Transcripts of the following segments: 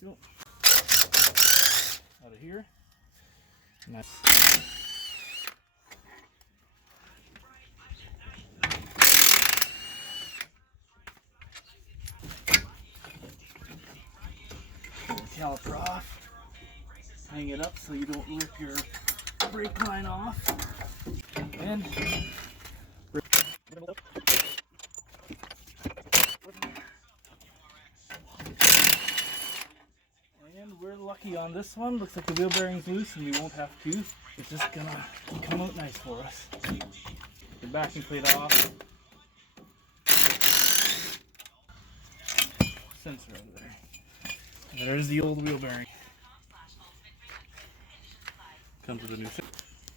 still. Out of here. Nice. Pull the caliper off. Hang it up so you don't rip your brake line off. And we're lucky on this one. Looks like the wheel bearing's loose and we won't have to. It's just gonna come out nice for us. The backing plate off. Sensor over there. And there's the old wheel bearing. Comes with a new set.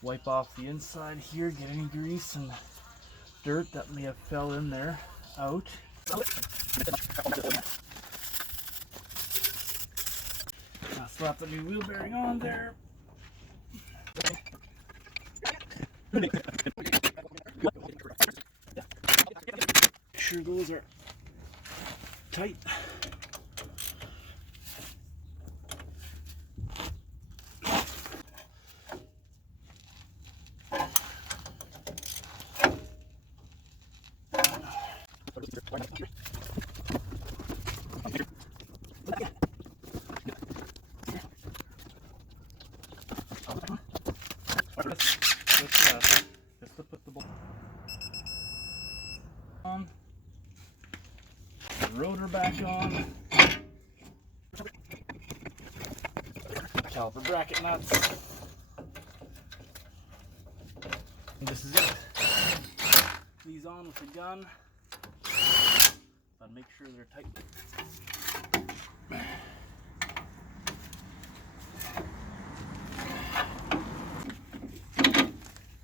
Wipe off the inside here, get any grease and dirt that may have fell in there out. Now slap the new wheel bearing on there. Make sure those are tight. Just to put the bolt on, the rotor back on, caliper bracket nuts, and this is it. These on with the gun, but make sure they're tight.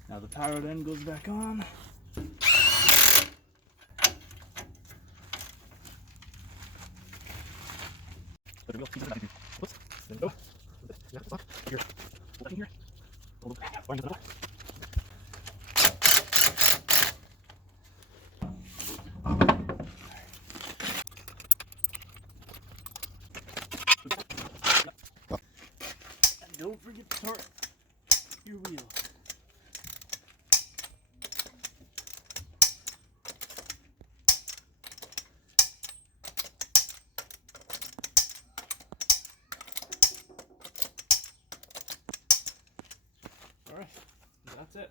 Now the power then goes back on. Oops. There we go. Here. Hold it here. Hold it. Find the door. And don't forget to torque your wheel. Alright, that's it.